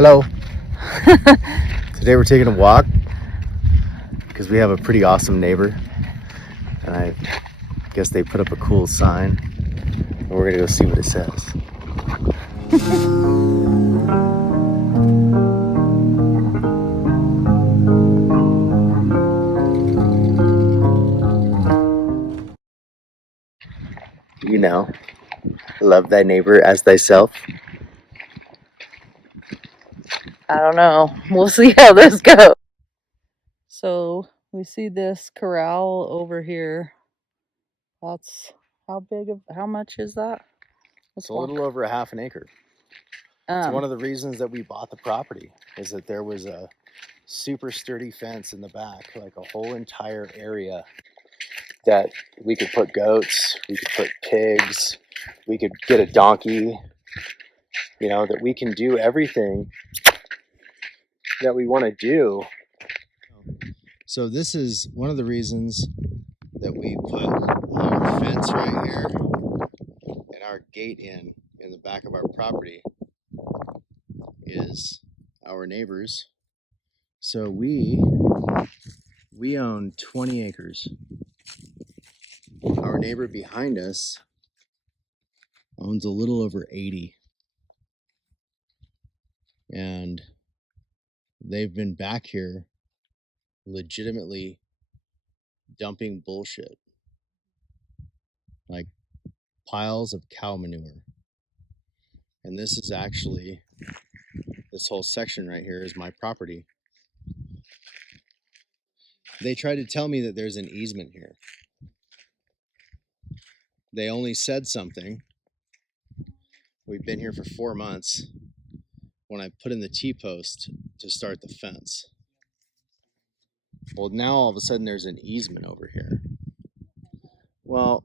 Hello. Today we're taking a walk because we have a pretty awesome neighbor, and I guess they put up a cool sign, and we're gonna go see what it says. You know, love thy neighbor as thyself. I don't know. We'll see how this goes. So we see this corral over here. That's how much is that? It's a little over a half an acre. It's one of the reasons that we bought the property, is that there was a super sturdy fence in the back, like a whole entire area that we could put goats, we could put pigs, we could get a donkey, you know, that we can do everything that we want to do. So this is one of the reasons that we put our fence right here and our gate in the back of our property is our neighbors. So we own 20 acres. Our neighbor behind us owns a little over 80. And they've been back here legitimately dumping bullshit, like piles of cow manure. And this is actually, this whole section right here is my property. They tried to tell me that there's an easement here. They only said something. We've been here for 4 months when I put in the T-post to start the fence. Well, now all of a sudden there's an easement over here. Well,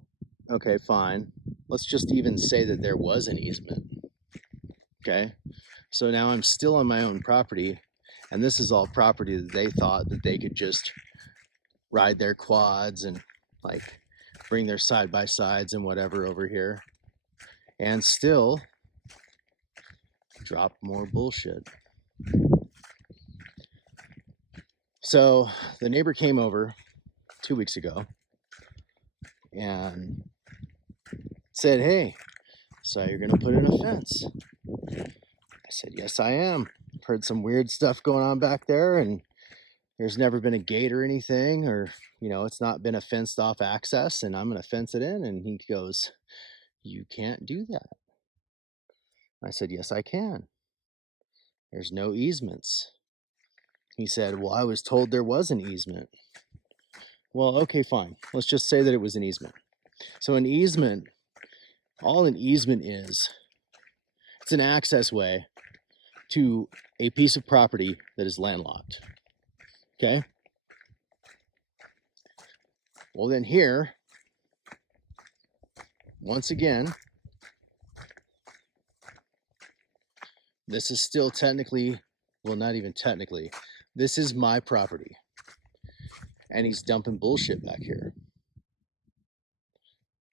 okay, fine. Let's just even say that there was an easement. Okay, so now I'm still on my own property, and this is all property that they thought that they could just ride their quads and like bring their side-by-sides and whatever over here and still drop more bullshit. So the neighbor came over 2 weeks ago and said, "Hey, so you're gonna put in a fence?" I said, "Yes, I am. Heard some weird stuff going on back there, and there's never been a gate or anything, or, you know, it's not been a fenced off access, and I'm gonna fence it in." And he goes, "You can't do that." I said, "Yes, I can. There's no easements." He said, "Well, I was told there was an easement." Well, okay, fine. Let's just say that it was an easement. So an easement, all an easement is, it's an access way to a piece of property that is landlocked. Okay? Well, then here, once again, this is still technically, well, not even technically, this is my property. And he's dumping bullshit back here.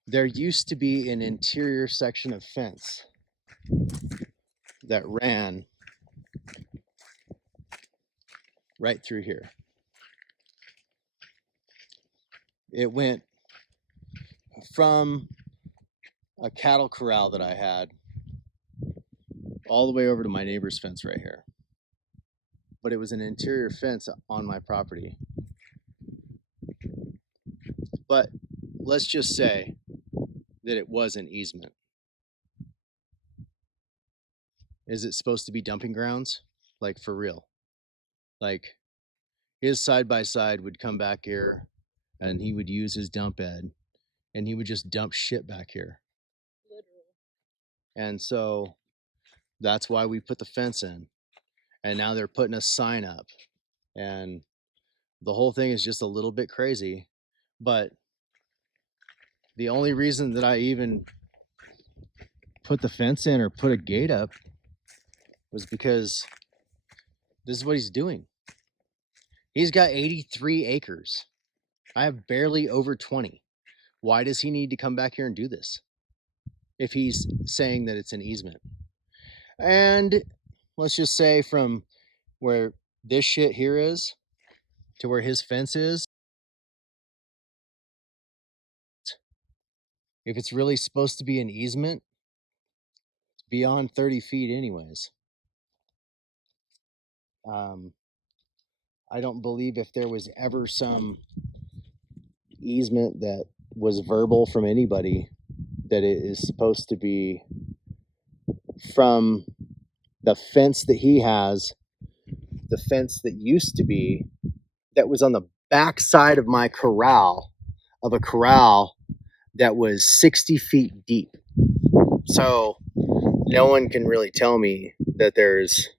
There used to be an interior section of fence that ran right through here. It went from a cattle corral that I had all the way over to my neighbor's fence right here. But it was an interior fence on my property. But let's just say that it was an easement. Is it supposed to be dumping grounds? Like, for real? Like, his side-by-side would come back here and he would use his dump bed and he would just dump shit back here. Literally. And so that's why we put the fence in. And now they're putting a sign up. And the whole thing is just a little bit crazy. But the only reason that I even put the fence in or put a gate up was because this is what he's doing. He's got 83 acres. I have barely over 20. Why does he need to come back here and do this if he's saying that it's an easement? And let's just say from where this shit here is to where his fence is, if it's really supposed to be an easement, it's beyond 30 feet anyways. I don't believe if there was ever some easement that was verbal from anybody that it is supposed to be from the fence that he has, the fence that used to be, that was on the back side of my corral, of a corral that was 60 feet deep. So no one can really tell me that there's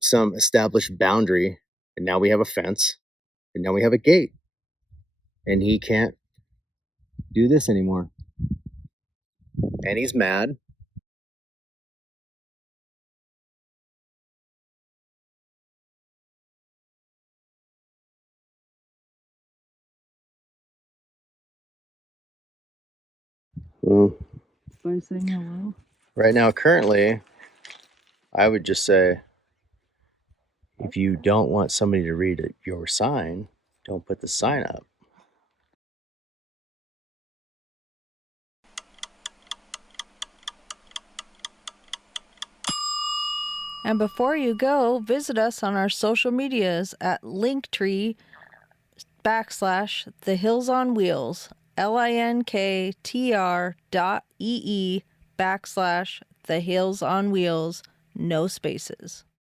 some established boundary, and now we have a fence, and now we have a gate, and he can't do this anymore. And he's mad. Well, By saying hello. right now, currently, I would just say, if you don't want somebody to read your sign, don't put the sign up. And before you go, visit us on our social medias at Linktree/The Hills on Wheels, linktr.ee/The Hills on Wheels, no spaces.